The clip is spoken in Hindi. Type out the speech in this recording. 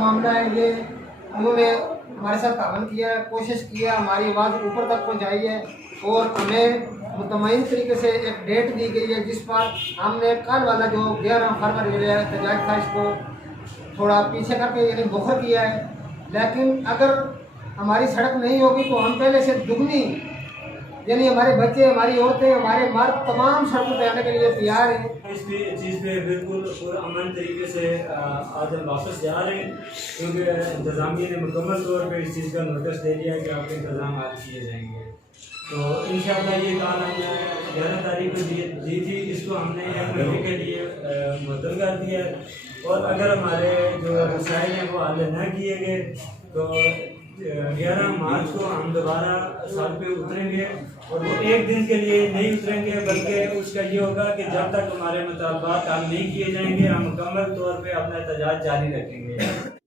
मामला है ये उन्होंने हमारे साथ तावन किया है, कोशिश किया, हमारी आवाज़ ऊपर तक पहुँचाई है और हमें मुतमईन तरीके से एक डेट दी गई है जिस पर हमने कल वाला जो 11 फरवरी एहतजाज था इसको थोड़ा पीछे करके यानी मुखर किया है। लेकिन अगर हमारी सड़क नहीं होगी तो हम पहले से दुगनी यानी हमारे बच्चे, हमारी औरतें, हमारे मर्द तमाम सड़कों पर आने के लिए तैयार हैं। इस चीज़ पे बिल्कुल और अमन तरीके से आज हम वापस जा रहे हैं क्योंकि इंतज़ामिया ने मुकम्मल तौर पे इस चीज़ का नोटिस दे दिया है कि आपके इंतज़ाम आज किए जाएंगे। तो इंशाअल्लाह ये काम हमने 11 तारीख को दी थी, इसको हमने 1 महीने के लिए मुअत्तल कर दिया है और अगर हमारे जो मसाइल हैं वो हल न किए गए तो 11 मार्च को हम दोबारा सड़क पे उतरेंगे और वो एक दिन के लिए नहीं उतरेंगे बल्कि उसका ये होगा कि जब तक हमारे मुतालबात हल नहीं किए जाएंगे हम मुकम्मल तौर पे अपना एहतजाज जारी रखेंगे।